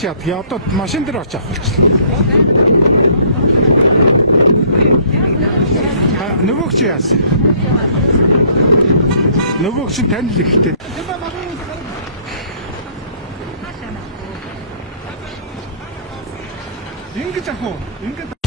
чи яадаг. Одоо машин дээр очиж авах гэсэн. Нөгөөг чи яасан? Нөгөөг чинь танил ихтэй. Ингэж ах уу? Ингэж